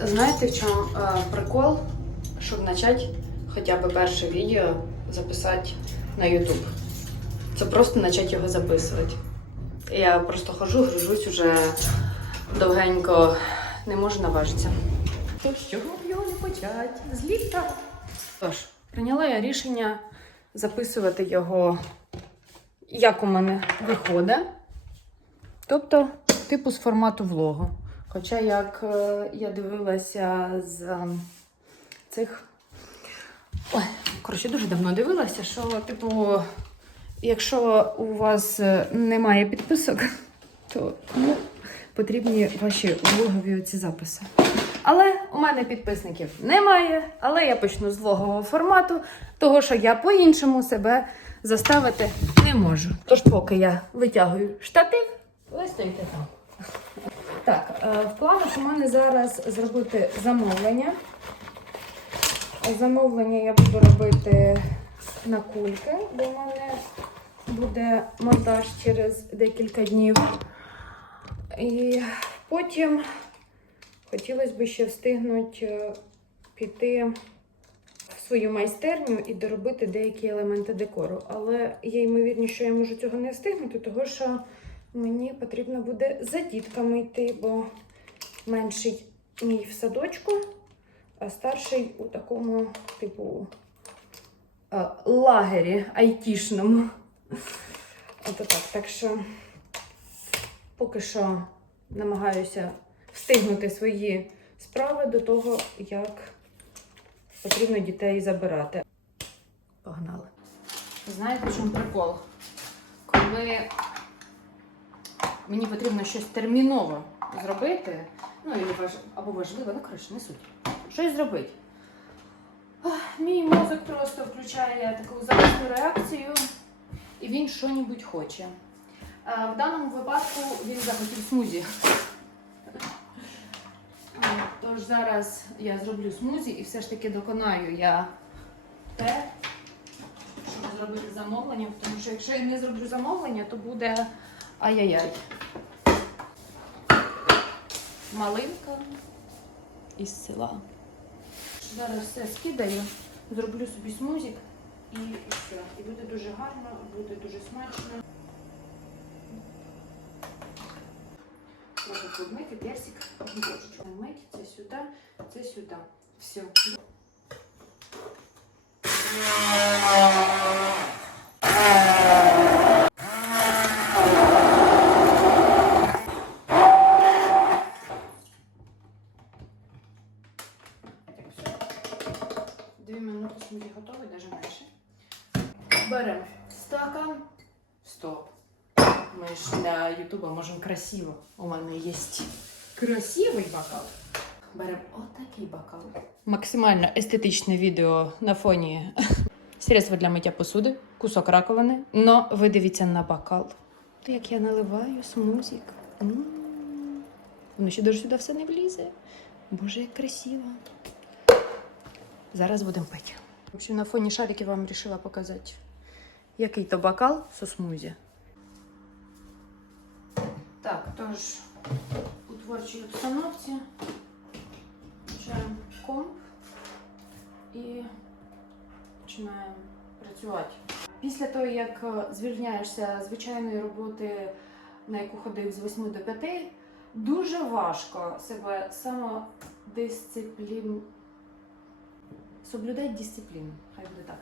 Знаєте, в чому е, прикол, щоб почати хоча б перше відео записати на YouTube? Це просто почати його записувати. Я просто ходжу, гружусь уже довгенько, не можу наважитися. То з чого б його не почати? З літа. Тож, прийняла я рішення записувати його, як у мене виходить. Тобто, типу з формату влогу. Хоча, як е, я дивилася з е, цих. Ой, коротше, дуже давно дивилася, що, типу, якщо у вас е, немає підписок, то ну, потрібні ваші влогові ці записи. Але у мене підписників немає, але я почну з влогового формату, того що я по-іншому себе заставити не можу. Тож, поки я витягую штатив, ви стоїте там. Так, е, в планах у мене зараз зробити замовлення. Замовлення я буду робити на кульки, бо в мене буде монтаж через декілька днів. І потім хотілося б ще встигнути е, піти в свою майстерню і доробити деякі елементи декору. Але є ймовірність, що я можу цього не встигнути, тому що мені потрібно буде за дітками йти, бо менший мій в садочку, а старший у такому, типу, е, лагері айтішному. Ото так. Так що поки що намагаюся встигнути свої справи до того, як потрібно дітей забирати. Погнали. Знаєте, в чому прикол? Коли мені потрібно щось терміново зробити, ну або важливо, ну коротше, не суть. Щось зробити. Мій мозок просто включає таку захисну реакцію, і він що-небудь хоче. В даному випадку він захотів смузі. Тож зараз я зроблю смузі і все ж таки доконаю я те, щоб зробити замовлення, тому що якщо я не зроблю замовлення, то буде ай-яй-яй. Малинка із села. Зараз все скидаю, зроблю собі смузік і, все. І буде дуже гарно, буде дуже смачно. Треба подмити персик. Мить, це сюди, це сюди. Все. Так, все. Дві минути смузі готовий, навіть менше. Беремо стакан. Стоп. Ми ж для Ютуба можемо красиво. У мене є красивий бокал. Беремо отакий бокал. Максимально естетичне відео на фоні средства для миття посуди, кусок раковини. Но ви дивіться на бокал. Як я наливаю смузик. М. Воно ще дуже сюди все не влізе. Боже, як красиво. Зараз будемо пити. В общем, на фоні шариків вам вирішила показати, який то бокал со смузі. Так, тож у творчій обстановці починаємо працювати. Після того, як е, звільняєшся з звичайної роботи, на яку ходив з 8 до 5, дуже важко себе самодисциплін... соблюдати дисципліну. Хай буде так.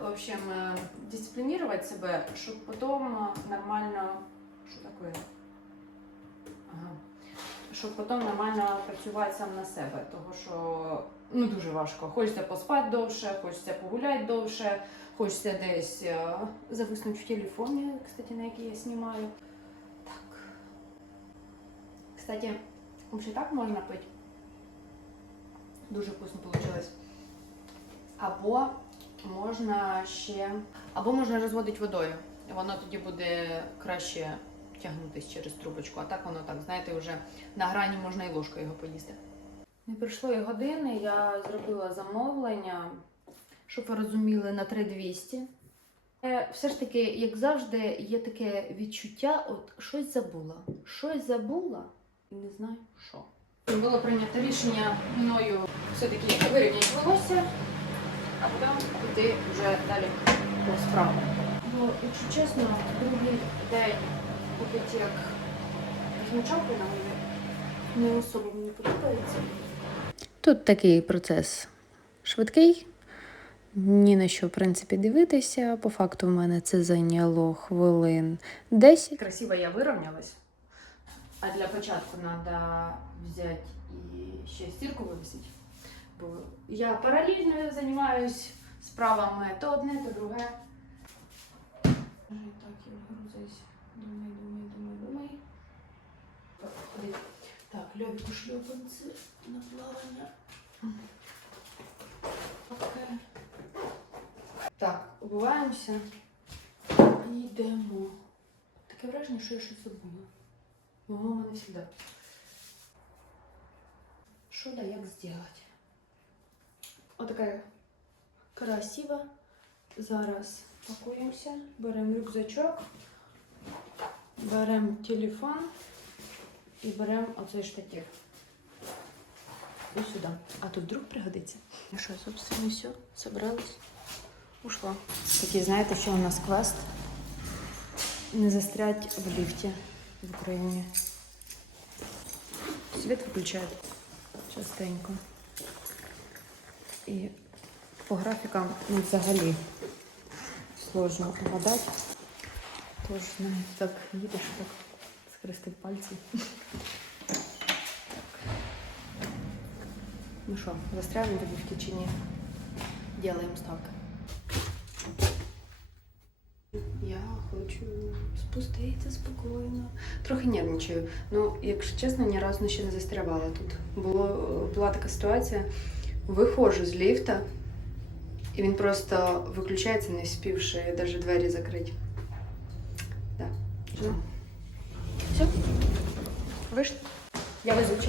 В общем, е, дисциплінувати себе, щоб потім е, нормально. Що таке? Ага. Щоб потім нормально працювати сам на себе, тому що ну дуже важко. Хочеться поспати довше, хочеться погуляти довше, хочеться десь е, зависнути в телефоні, кстати, на який я знімаю. Так. Кстати, ще так можна пити. Дуже вкусно вийшло. Або можна ще. Або можна розводити водою. Воно тоді буде краще тягнутись через трубочку. А так воно так, знаєте, вже на грані можна і ложкою його поїсти. Не пройшло і години, я зробила замовлення, щоб ви розуміли, на 3200. Е, Все ж таки, як завжди, є таке відчуття, от щось забула. Щось забула і не знаю що. Було прийнято рішення мною все-таки вирівняти волосся, а потім піти вже далі по справам. Бо, якщо чесно, другий день побиті як візьму чапку не особо мені подобається. Тут такий процес швидкий, ні на що, в принципі, дивитися. По факту, в мене це зайняло хвилин 10. Красиво я вирівнялась. А для початку треба взяти і ще стірку вивісити. Бо я паралельно займаюсь справами то одне, то друге. Так, я думай, думай, думай. Ходи. Так, льовіку шльопанці на плавання. Окей. Так, обуваємося і йдемо. Таке враження, що я щось забула. Воно у мене завжди. Що да як зробити? Отака красива. Зараз пакуємося, беремо рюкзачок, беремо телефон і беремо оцей штатив. І сюди. А тут вдруг пригодиться. Ну що, собственно, все, собрались. Ушла. Такий, знаєте, що у нас квест? Не застрять в лифте в Україні. Світ включають частенько. І по графікам ну, взагалі сложно вгадати. Тож, знаєте, так їдеш, так скрестить пальці. Ну що, застрягнемо тобі в течение. Делаем ставки. Я хочу спуститися спокійно. Трохи нервничаю. Ну, якщо чесно, ні разу ще не застрявала тут. Було, була така ситуація. Виходжу з ліфта, і він просто виключається, не співши навіть двері закрити. Да. Все? Вийшли? Я везуча.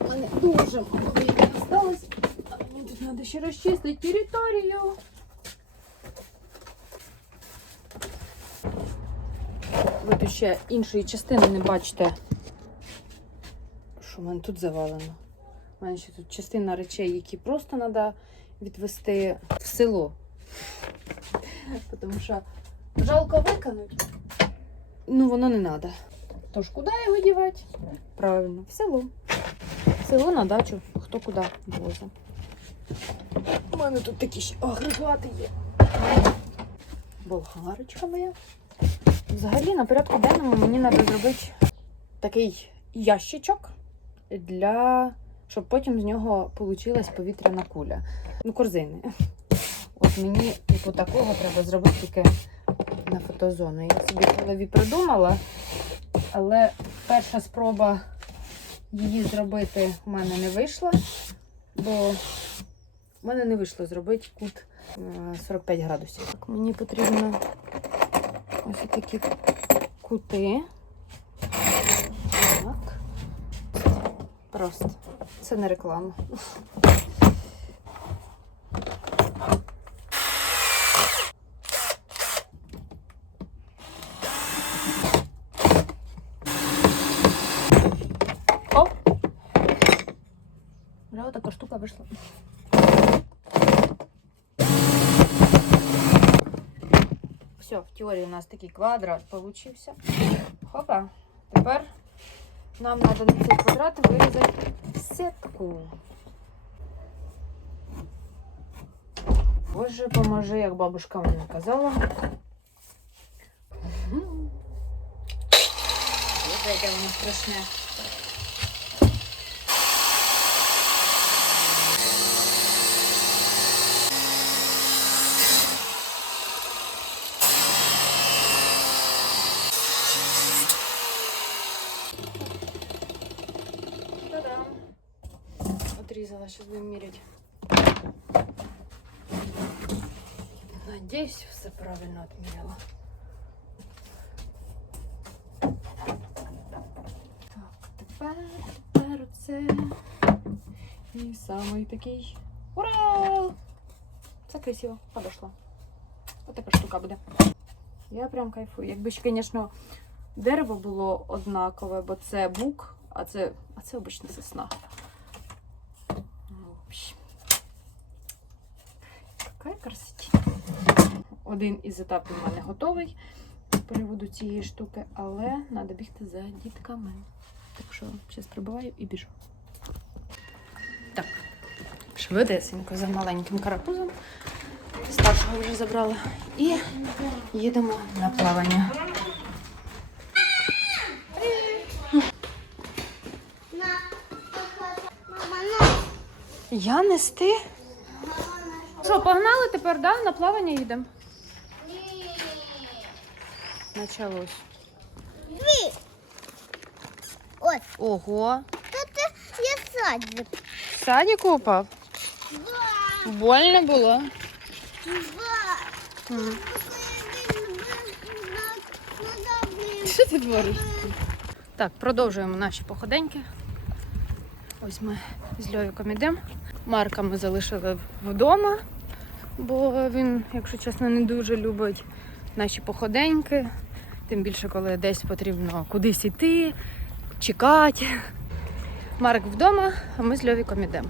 У мене дуже мало времени осталось. Мені тут треба ще розчистити територію. Ви тут ще іншої частини не бачите. Що в мене тут завалено? У мене ще тут частина речей, які просто треба відвести в село. Тому що жалко викинути. Ну, воно не треба. Тож куди його дівати? Правильно, в село. В село на дачу, хто куди возить. У мене тут такі ще агрегати є. Болгарочка моя. Взагалі на порядку денному мені треба зробити такий ящичок для. Щоб потім з нього вийшла повітряна куля. Ну, корзини. От мені типу такого треба зробити тільки на фотозону. Я собі в голові придумала, але перша спроба її зробити в мене не вийшла, бо в мене не вийшло зробити кут е, 45 градусів. Так, мені потрібно ось такі кути. Так. Просто. Це не реклама. Оп! Вже така штука вийшла. Все, в теорії у нас такий квадрат получився. Хопа. Тепер нам треба на цей квадрат вирізати сітку. Боже, поможи, як бабушка мені казала. Яке воно страшне. Сейчас будем мерить. Надеюсь, все правильно отмерила. Так, тепер, тепер оце. І самий такий. Ура! Це красиво, подошло. Ось така штука буде. Я прям кайфую. Якби ще, звісно, дерево було однакове, бо це бук, а це, а це обична сосна. Один із етапів у мене готовий з переводу цієї штуки, але треба бігти за дітками. Так що зараз прибуваю і біжу. Так, швидесенько за маленьким карапузом. Старшого вже забрала. І їдемо на плавання. Я нести? Що, погнали тепер, да? На плавання їдемо? Началось. Дві. Ось, Ого. тут є садик. Садик упав? Два. Больно було? М. Надо Що ти твориш? Так, продовжуємо наші походеньки. Ось ми з Льовіком ідемо. Марка ми залишили вдома, бо він, якщо чесно, не дуже любить наші походеньки. Тим більше, коли десь потрібно кудись іти, чекати. Марк вдома, а ми з Льовіком ідемо.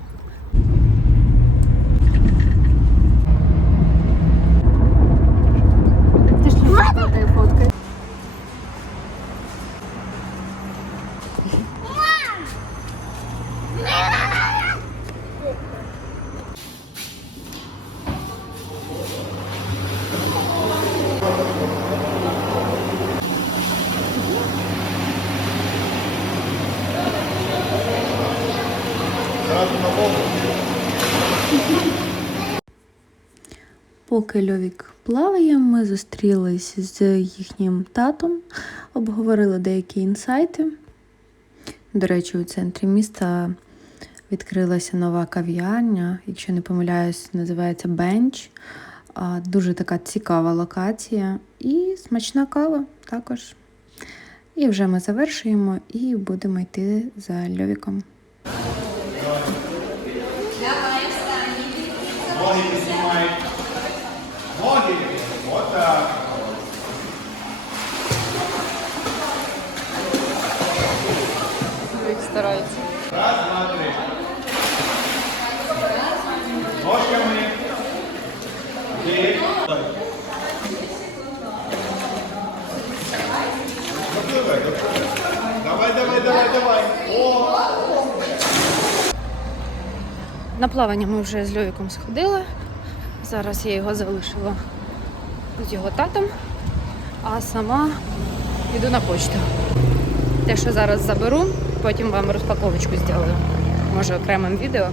Поки Льовік плаває, ми зустрілись з їхнім татом, обговорили деякі інсайти. До речі, у центрі міста відкрилася нова кав'ярня, якщо не помиляюсь, називається Бенч. Дуже така цікава локація і смачна кава також. І вже ми завершуємо і будемо йти за Льовіком. Ноги піднімай. Ноги. Отак. Раз, два, три. Ножками. Допливай. Давай, давай, давай, давай. О! На плавання ми вже з Льовіком сходили. Зараз я його залишила з його татом, а сама йду на почту. Те, що зараз заберу, потім вам розпаковочку зроблю. Може окремим відео.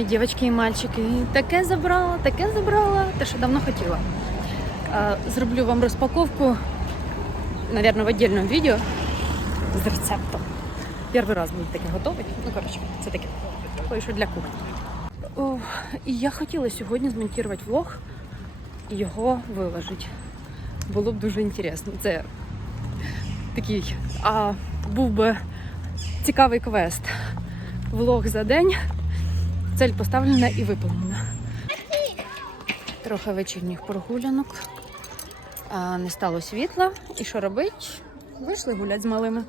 Ой, дівчатки і мальчики, таке забрала, таке забрала, те, що давно хотіла. Зроблю вам розпаковку, мабуть, в віддільному відео з рецептом. Перший раз буду таке готувати. Ну, коротше, це таке. Кое-що для кухні. О, і я хотіла сьогодні змонтувати влог і його виложити. Було б дуже інтересно. Це такий, а був би цікавий квест. Влог за день. Цель поставлена і виповнена. Трохи вечірніх прогулянок. А, не стало світла. І що робить? Вийшли гуляти з малими.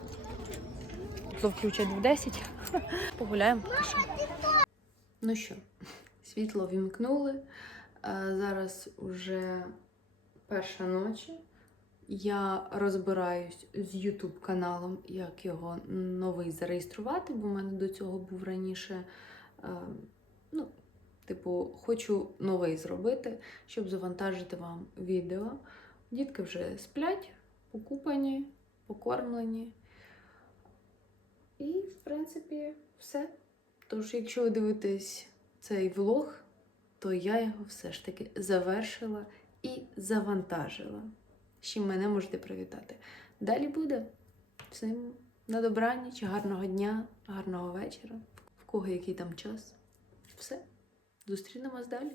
Світло включать в 10. Погуляємо. Ну що, світло вімкнули. Зараз уже перша ночі. Я розбираюсь з YouTube каналом, як його новий зареєструвати, бо в мене до цього був раніше. Ну, типу, хочу новий зробити, щоб завантажити вам відео. Дітки вже сплять, покупані, покормлені. І, в принципі, все. Тож, якщо ви дивитесь цей влог, то я його все ж таки завершила і завантажила. З чим мене можете привітати. Далі буде. Всім на добраніч, гарного дня, гарного вечора. В кого який там час. Все. Зустрінемось далі.